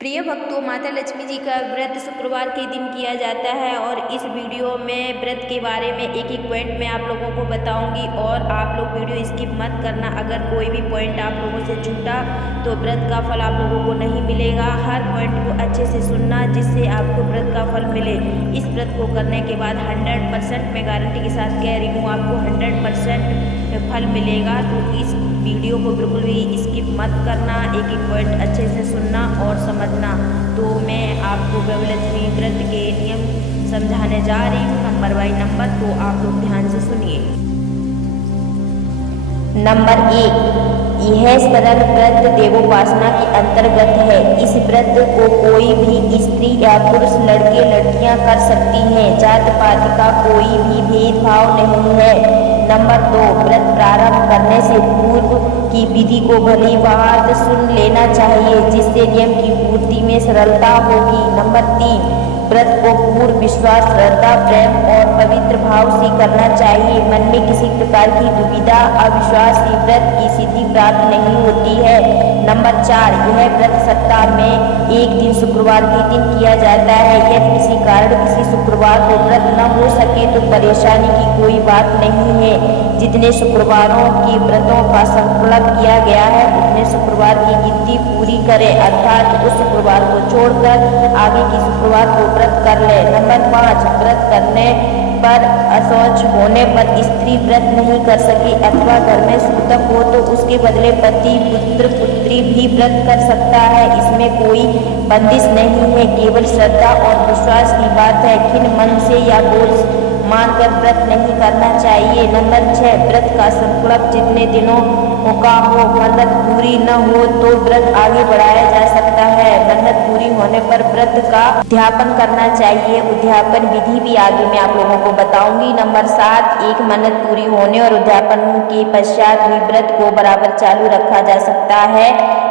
प्रिय भक्तों, माता लक्ष्मी जी का व्रत शुक्रवार के दिन किया जाता है और इस वीडियो में व्रत के बारे में एक एक पॉइंट मैं आप लोगों को बताऊंगी और आप लोग वीडियो स्किप मत करना। अगर कोई भी पॉइंट आप लोगों से छूटा तो व्रत का फल आप लोगों को नहीं मिलेगा। हर पॉइंट को अच्छे से सुनना जिससे आपको व्रत का फल मिले। इस व्रत को करने के बाद 100% मैं गारंटी के साथ कह रही हूँ आपको 100% फल मिलेगा। तो इस वीडियो को बिल्कुल भी स्किप मत करना, एक एक पॉइंट अच्छे से सुनना और समझना। तो मैं आपको गौलक्ष्मी व्रत के नियम समझाने जा रही हूँ नंबर बाई नंबर, तो आप लोग ध्यान से सुनिए। नंबर 1, यह सरल व्रत देवोपासना के अंतर्गत है। इस व्रत को कोई भी स्त्री या पुरुष, लड़के लड़कियां कर सकती हैं। जात पात का कोई भी भेदभाव नहीं है। नंबर 2, व्रत प्रारंभ करने से पूर्व की विधि को भली बात सुन लेना चाहिए जिससे नियम की पूर्ति में सरलता होगी। नंबर 3, व्रत को पूर्ण विश्वास, श्रद्धा, प्रेम और पवित्र भाव से करना चाहिए। मन में किसी प्रकार की दुविधा, अविश्वास से व्रत की सिद्धि प्राप्त नहीं होती है। नंबर 4, यह व्रत सप्ताह में एक दिन शुक्रवार के दिन किया जाता है। यदि किसी कारण किसी शुक्रवार को व्रत न हो सके तो परेशानी की कोई बात नहीं है। जितने शुक्रवारों के व्रतों का संकल्प किया गया है उतने शुक्रवार की गिनती पूरी करें, अर्थात उस शुक्रवार को छोड़कर आगे की शुक्रवार को व्रत कर ले। नंबर 5, व्रत करने पर अशौच होने पर स्त्री व्रत नहीं कर सके अथवा घर में सूतक हो तो उसके बदले पति, पुत्र, पुत्री भी व्रत कर सकता है। इसमें कोई बंदिश नहीं है, केवल श्रद्धा और विश्वास की बात है। खिन्न मन से या बोझ मानकर व्रत नहीं करना चाहिए। नंबर 6, व्रत का संकल्प जितने दिनों का हो, मन्नत पूरी न हो तो व्रत आगे बढ़ाया जा सकता है। मन्नत पूरी होने पर व्रत का उद्यापन करना चाहिए। उद्यापन विधि भी आगे मैं आप लोगों को बताऊंगी। नंबर 7, एक मन्नत पूरी होने और उद्यापन के पश्चात भी व्रत को बराबर चालू रखा जा सकता है।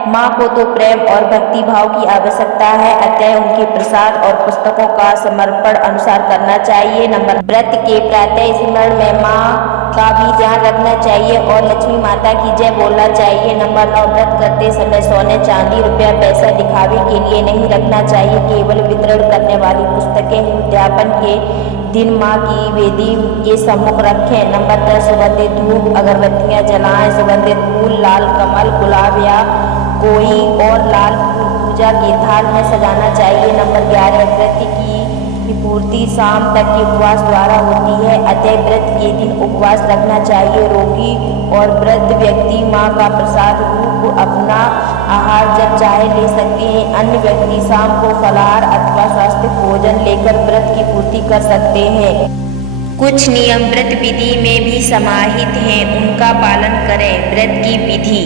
माँ को तो प्रेम और भक्ति भाव की आवश्यकता है, अतः उनके प्रसाद और पुस्तकों का समर्पण अनुसार करना चाहिए। नंबर व्रत के प्रातः स्मरण में माँ का भी ध्यान रखना चाहिए और लक्ष्मी माता की जय बोलना चाहिए। नंबर 9, व्रत करते समय सोने, चांदी, रुपया, पैसा दिखावे के लिए नहीं रखना चाहिए। केवल वितरण करने वाली पुस्तकें ही उद्यापन के दिन माँ की वेदी के सम्मुख रखें। नंबर 10, सुगंधित धूप, अगरबत्तियाँ जलाएं। सुगंधित फूल, लाल कमल, गुलाब या कोई और लाल फूल पूजा के थाल में सजाना चाहिए। नंबर 11, व्रत की पूर्ति शाम तक के उपवास द्वारा होती है, अतः व्रत के दिन उपवास रखना चाहिए। रोगी और वृद्ध व्यक्ति माँ का प्रसाद रूप अपना आहार जब चाहे ले सकते हैं। अन्य व्यक्ति शाम को फलाहार अथवा स्वास्थ्य भोजन लेकर व्रत की पूर्ति कर सकते हैं। कुछ नियम व्रत विधि में भी समाहित हैं, उनका पालन करें। व्रत की विधि,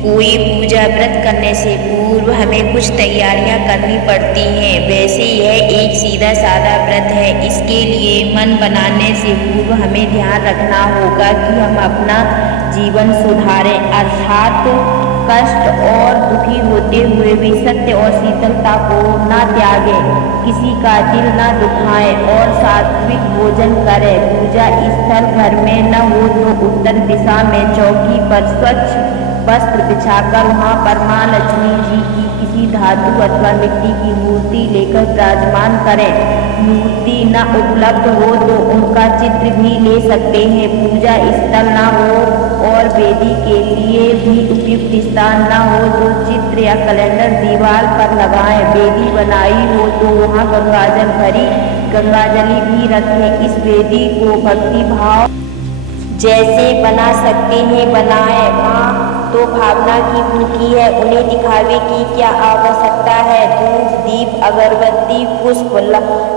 कोई पूजा व्रत करने से पूर्व हमें कुछ तैयारियां करनी पड़ती हैं। वैसे यह एक सीधा साधा व्रत है। इसके लिए मन बनाने से पूर्व हमें ध्यान रखना होगा कि हम अपना जीवन सुधारें, अर्थात कष्ट और दुखी होते हुए भी सत्य और शीतलता को न त्यागें, किसी का दिल न दुखाएं और सात्विक भोजन करें। पूजा स्थल घर में न हो तो उत्तर दिशा में चौकी पर स्वच्छ वस्त्र बिछाकर वहाँ पर माँ लक्ष्मी जी की किसी धातु अथवा मिट्टी की मूर्ति लेकर विराजमान करें। मूर्ति न उपलब्ध हो तो उनका चित्र भी ले सकते हैं। पूजा स्थल न हो और वेदी के लिए भी उपयुक्त स्थान न हो तो चित्र या कैलेंडर दीवार पर लगाएं। वेदी बनाई हो तो वहाँ गंगाजल भरी गंगाजली भी रखें। इस वेदी को भक्ति भाव जैसे बना सकते हैं बनाएं। माँ तो भावना की भूखी है, उन्हें दिखावे की क्या आवश्यकता है। धूप, दीप, अगरबत्ती, पुष्प,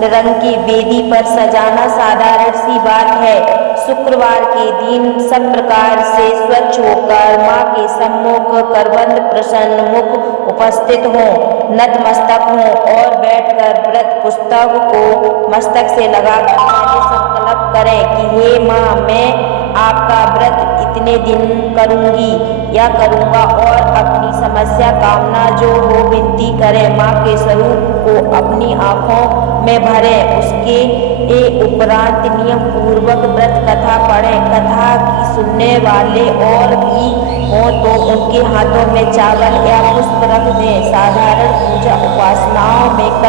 रंग की वेदी पर सजाना साधारण सी बात है। शुक्रवार के दिन सब प्रकार से स्वच्छ होकर माँ के सम्मुख करबंद प्रसन्न मुख उपस्थित हों, नतमस्तक हों और बैठकर व्रत पुस्तक को मस्तक से लगाकर संकल्प करें कि हे माँ, मैं आपका व्रत इतने दिन करूंगी या करूंगा और अपनी समस्या कामना जो हो विनती करें। माँ के स्वरूप को अपनी आँखों में भरें। उसके उपरांत नियम पूर्वक व्रत कथा पढ़ें। कथा की सुनने वाले और भी हों तो उनके हाथों में चावल या पुष्प रख दें। साधारण पूजा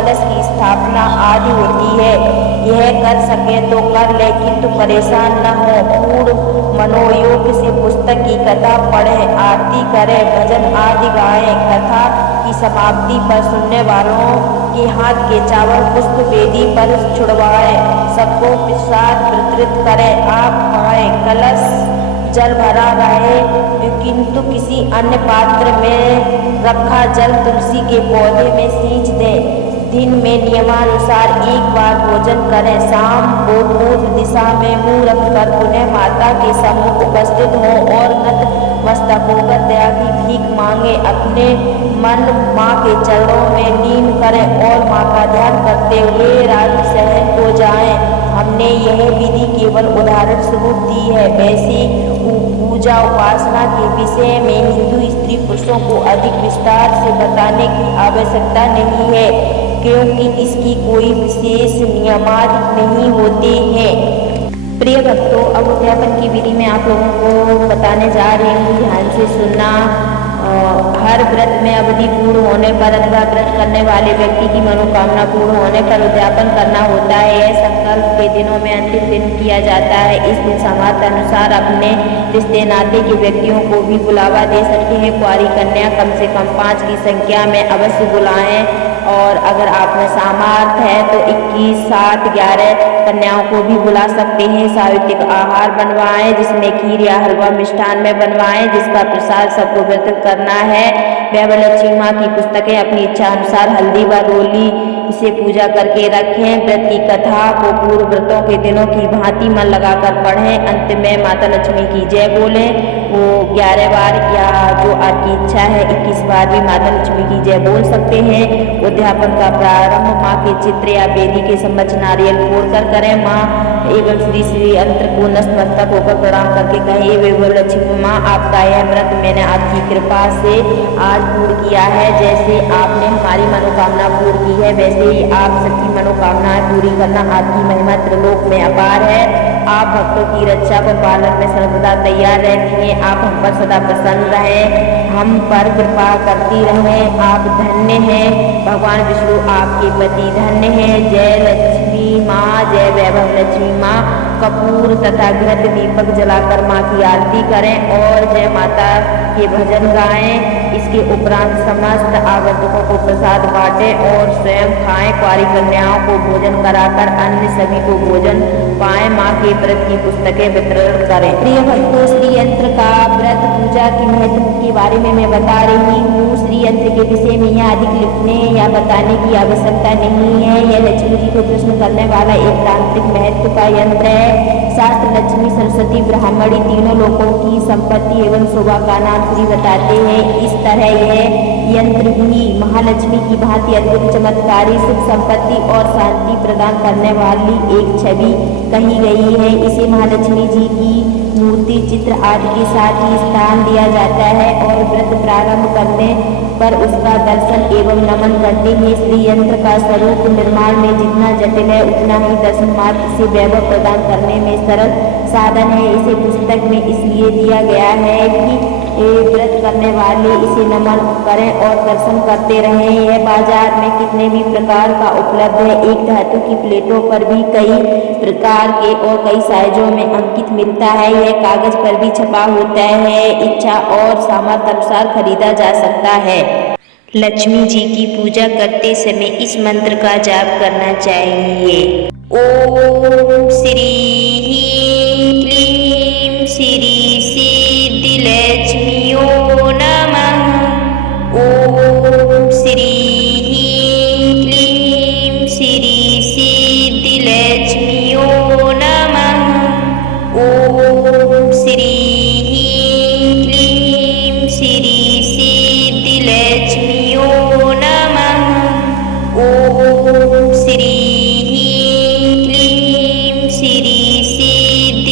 कलश की स्थापना आदि होती है। यह कर सके तो कर ले, किंतु परेशान न हो। पूर्ण मनोयोग से पुस्तक की कथा पढ़े, आरती करे, भजन आदि गाए। कथा की समाप्ति पर सुनने वालों के हाथ के चावल पुष्प वेदी पर छुड़वाए, सबको प्रसाद वितरित करे। आप पाए कलश जल भरा रहे, किंतु किसी अन्य पात्र में रखा जल तुलसी के पौधे में सींच दे। दिन में नियमानुसार एक बार भोजन करें। शाम को पूर्व दिशा में मुंह रखकर पुनः माता के सम्मुख उपस्थित हो और नतमस्तक होकर दया की भीख मांगे। अपने मन माँ के चरणों में लीन करें और माँ का ध्यान करते हुए रात्रि शयन हो जाएं। हमने यह विधि केवल उदाहरण स्वरूप दी है। वैसे पूजा उपासना के विषय में हिंदू स्त्री पुरुषों को अधिक विस्तार से बताने की आवश्यकता नहीं है, क्योंकि इसकी कोई विशेष नियमावली नहीं होते हैं। प्रिय भक्तों, अब उद्यापन की विधि में आप लोगों को बताने जा रही हूँ, ध्यान से सुनना। हर व्रत में अवधि पूर्ण होने पर अथवा व्रत करने वाले व्यक्ति की मनोकामना पूर्ण होने पर उद्यापन करना होता है। यह संकल्प के दिनों में अंतिम दिन किया जाता है। इस दिन सामर्थ्य अनुसार अपने रिश्ते नाते के व्यक्तियों को भी बुलावा दे सकते हैं। कुंवारी कन्या कम से कम 5 की संख्या में अवश्य बुलाएं, और अगर आप में सामर्थ्य है तो 21, 7, 11 कन्याओं को भी बुला सकते हैं। सात्विक आहार बनवाएं, जिसमें खीर या हलवा मिष्ठान में बनवाएं, जिसका प्रसाद सबको वितरित करना है। वैभवलक्ष्मी माँ की पुस्तकें अपनी इच्छा अनुसार हल्दी व रोली से पूजा करके रखें। व्रत की कथा को पूर्व व्रतों के दिनों की भांति मन लगाकर पढ़ें। अंत में माता लक्ष्मी की जय बोलें। वो 11 बार या जो आपकी इच्छा है 21 बार भी माता लक्ष्मी की जय बोल सकते हैं। उद्यापन का प्रारंभ माँ के चित्र या वेदी के समक्ष नारियल फोड़कर करें। माँ एवं श्री श्री यंत्र को नतमस्तक होकर प्रणाम करके कहे, वैभवलक्ष्मी माँ, आपका यह व्रत मैंने आपकी कृपा से आज पूर्ण किया है। जैसे आपने हमारी मनोकामना पूर्ण की है, वैसे ही आप सबकी मनोकामनाएं पूरी करना। आपकी महिमा त्रिलोक में अपार है। आप भक्तों की रक्षा व पालन में सर्वदा तैयार रहती हैं। आप हम पर सदा प्रसन्न रहें, हम पर कृपा करती रहें। आप धन्य हैं, भगवान विष्णु आपके पति धन्य हैं। जय लक्ष्मी माँ, जय वैभव लक्ष्मी माँ। कपूर तथा घृत दीपक जलाकर माँ की आरती करें और जय माता के भजन गाएं। इसके उपरांत समस्त आगंतुकों को प्रसाद बांटें और स्वयं खाएं। कुंवारी कन्याओं को भोजन कराकर अन्य सभी को भोजन पाएं। माँ के व्रत की पुस्तकें वितरण करें। प्रिय भक्तों, श्री यंत्र का व्रत पूजा के महत्व के बारे में मैं बता रही हूँ। श्री यंत्र के विषय में यहाँ अधिक लिखने या बताने की आवश्यकता नहीं है। यह लक्ष्मी जी को प्रश्न करने वाला एक तांत्रिक महत्व का यंत्र है। शास्त्र लक्ष्मी, सरस्वती, ब्राह्मणी तीनों लोगों की संपत्ति एवं शोभा का नाम श्री बताते हैं। इस तरह यह यंत्र भी महालक्ष्मी की भांति अद्भुत, चमत्कारी, सुख, संपत्ति और शांति प्रदान करने वाली एक छवि कही गई है। इसे महालक्ष्मी जी की मूर्ति, चित्र आदि के साथ ही स्थान दिया जाता है और व्रत प्रारंभ करने पर उसका दर्शन एवं नमन करते हैं। श्री यंत्र का स्वरूप निर्माण में जितना जटिल है, उतना ही दर्शन मात्र से वैभव प्रदान करने में सरल साधन है। इसे पुस्तक में इसलिए दिया गया है कि व्रत करने वाले इसे नमन करें और दर्शन करते रहें। यह बाजार में कितने भी प्रकार का उपलब्ध है। एक धातु की प्लेटों पर भी कई प्रकार के और कई साइजों में अंकित मिलता है। यह कागज पर भी छपा होता है। इच्छा और सामर्थ्य अनुसार खरीदा जा सकता है। लक्ष्मी जी की पूजा करते समय इस मंत्र का जाप करना चाहिए। ओम श्री क्लीं श्री सिद्धिलक्ष्म्यो नमः। ओम श्री क्लीं श्री सिद्धिलक्ष्म्यो नमः। ओम श्री क्लीं श्री सिद्धिलक्ष्म्यो नमः। ओम श्री क्लीं श्री सिद्धि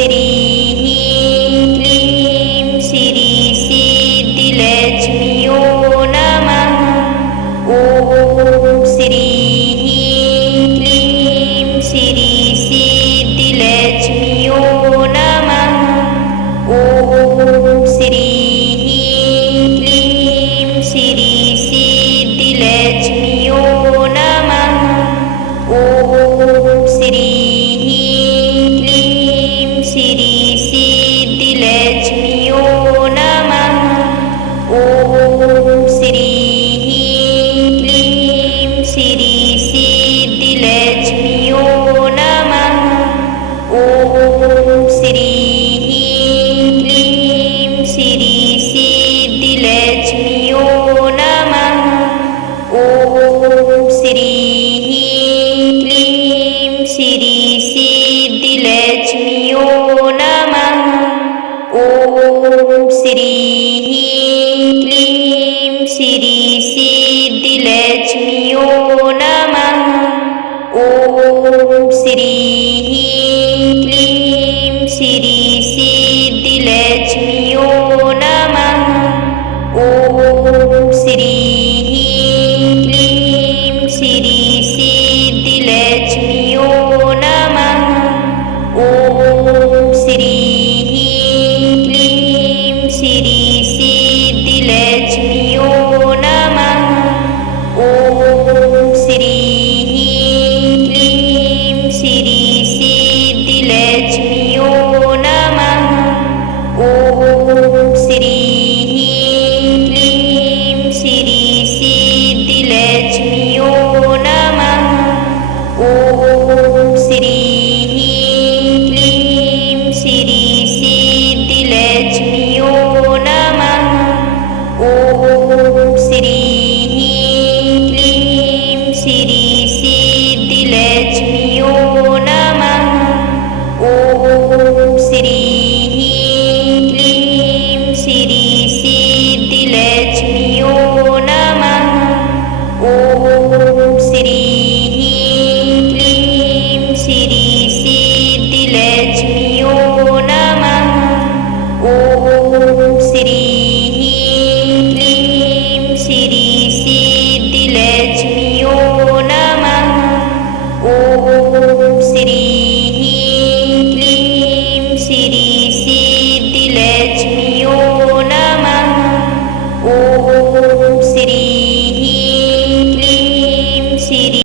श्रीः क्लीं श्री सिद्धिलक्ष्म्यो नमः। ॐ श्रीः क्लीं श्री सिद्धिलक्ष्म्यो नमः। ॐ श्रीः क्लीं श्री सिद्धिलक्ष्म्यो नमः। ॐ श्रीः क्लीं श्री सिद्धिलक्ष्म्यो नमः। ॐ श्रीः क्लीं श्री सिद्धिलक्ष्म्यो नमः। ॐ श्रीः क्लीं श्री सिद्धिलक्ष्म्यो नमः। ॐ श्रीः क्लीं श्री सिद्धिलक्ष्म्यो नमः। ॐ श्रीः क्लीं श्री सिद्धिलक्ष्म्यो नमः। ॐ श्रीः क्लीं श्री सिद्धिलक्ष्म्यो नमः। ॐ श्रीः क्लीं श्री सिद्धिलक्ष्म्यो नमः। ॐ श्रीः क्लीं श्री सिद्धिलक्ष्म्यो नमः। ॐ श्रीः क्लीं श्री सिद्धिलक्ष्म्यो नमः। ॐ श्रीः क्लीं श्री सिद्धिलक्ष्म्यो नमः। ॐ श्रीः क्लीं श्री सिद्धिलक्ष्म्यो नमः। ॐ श्रीः क्लीं श्री सिद्धिलक्ष्म्यो नमः। ॐ श्री